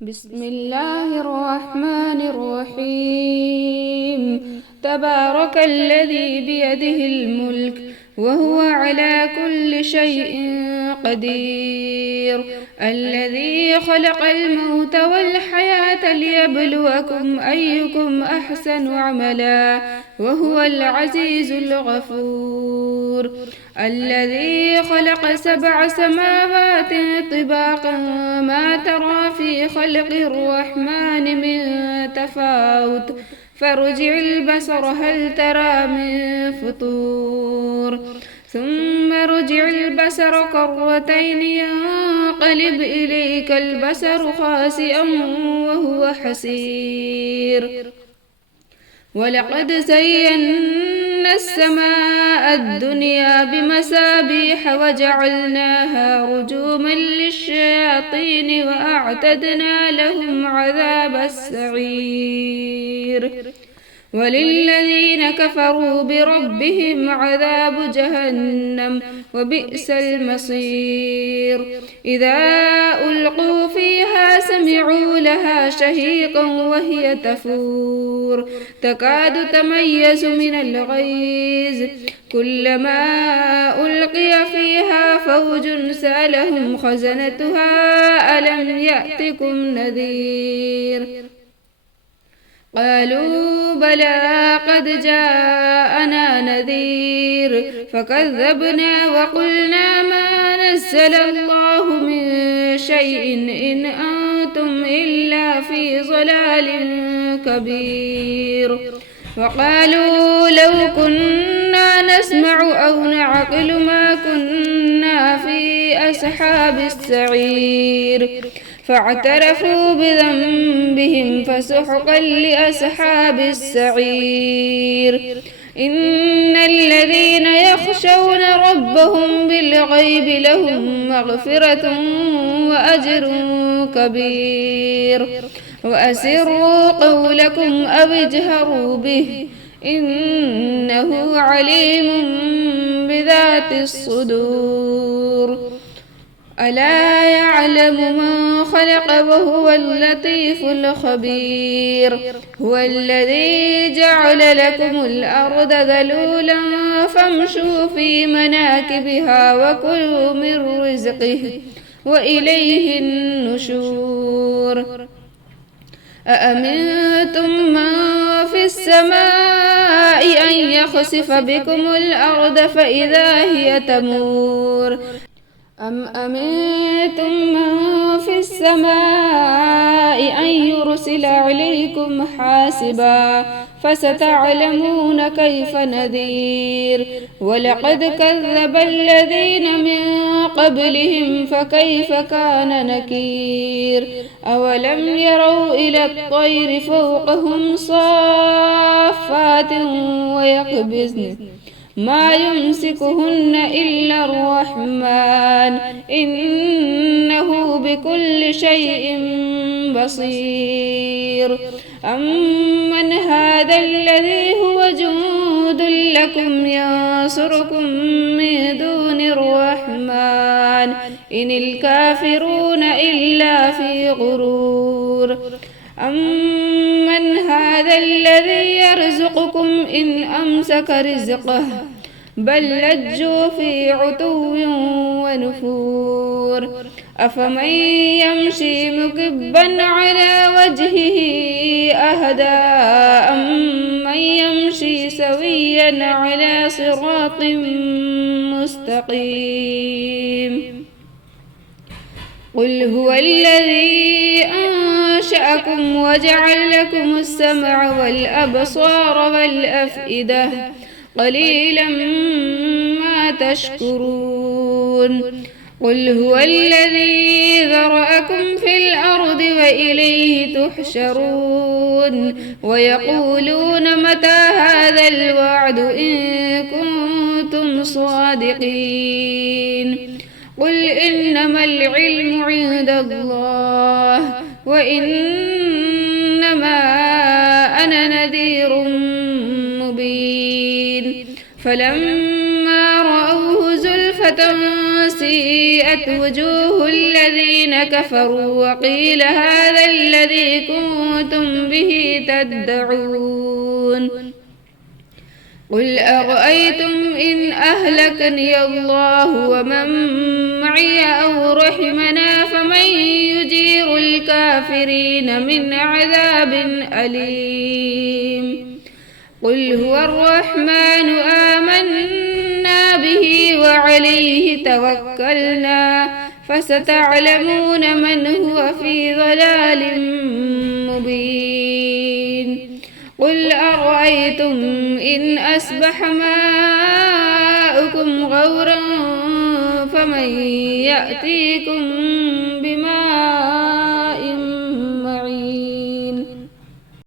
بسم الله الرحمن الرحيم. تبارك الذي بيده الملك وهو على كل شيء قدير، الذي خلق الموت والحياة ليبلوكم أيكم أحسن عملا وهو العزيز الغفور، الذي خلق 7 سماوات طباقا ما ترى في خلق الرحمن من تفاوت فارجع البصر هل ترى من فطور ثم ارجع البصر كرتين ينقلب إليك البصر خاسئا وهو حسير. ولقد زينا السماء الدنيا بمصابيح وجعلناها رجوما للشياطين وأعتدنا لهم عذاب السعير. وللذين كفروا بربهم عذاب جهنم وبئس المصير. إذا ألقوا فيها سمعوا لها شهيقا وهي تفور تكاد تميز من الغيظ كلما ألقي فيها فوج سألهم خزنتها ألم يأتكم نذير؟ قالوا بلى قد جاءنا نذير فكذبنا وقلنا ما نزل الله من شيء إن أنتم إلا في ضلال كبير. وقالوا لو كنا نسمع أو نعقل ما كنا في أصحاب السعير فاعترفوا بذنبهم فسحقا لأصحاب السعير. إن الذين يخشون ربهم بالغيب لهم مغفرة وأجر كبير. وأسروا قولكم أو اجهروا به إنه عليم بذات الصدور. ألا يعلم من خلق وهو اللطيف الخبير. هو الذي جعل لكم الأرض ذلولا فامشوا في مناكبها وكلوا من رزقه وإليه النشور. أأمنتم من في السماء أن يخسف بكم الأرض فإذا هي تمور أم أمنتم من في السماء أن يرسل عليكم حاسبا فستعلمون كيف نذير. ولقد كذب الذين من قبلهم فكيف كان نكير. أولم يروا إلى الطير فوقهم صافات ويقبضن ما يمسكهن إلا الرحمن إنه بكل شيء بصير. أمن هذا الذي هو جند لكم ينصركم من دون الرحمن إن الكافرون إلا في غرور. أمن هذا الذي يرزقكم إن أمسك رزقه بل لجوا في عتو ونفور. أفمن يمشي مكبا على وجهه أهدى أمن يمشي سويا على صراط مستقيم. قل هو الذي أنشأكم وجعل لكم السمع والأبصار والأفئدة قليلا ما تشكرون. قل هو الذي ذرأكم في الأرض وإليه تحشرون. ويقولون متى هذا الوعد إن كنتم صادقين. قل إنما العلم عند الله وإنما أنا نذير مبين. فلما رأوه زلفة وسيئت وجوه الذين كفروا وقيل هذا الذي كنتم به تدعون قل أرأيتم إن أهلكني الله ومن معي أو رحمنا فمن يجير الكافرين من عذاب أليم قل هو الرحمن آمنا به وعليه توكلنا فستعلمون من هو في ضلال مبين قل أرأيتم إن أصبح ماؤكم غورا فمن يأتيكم بماء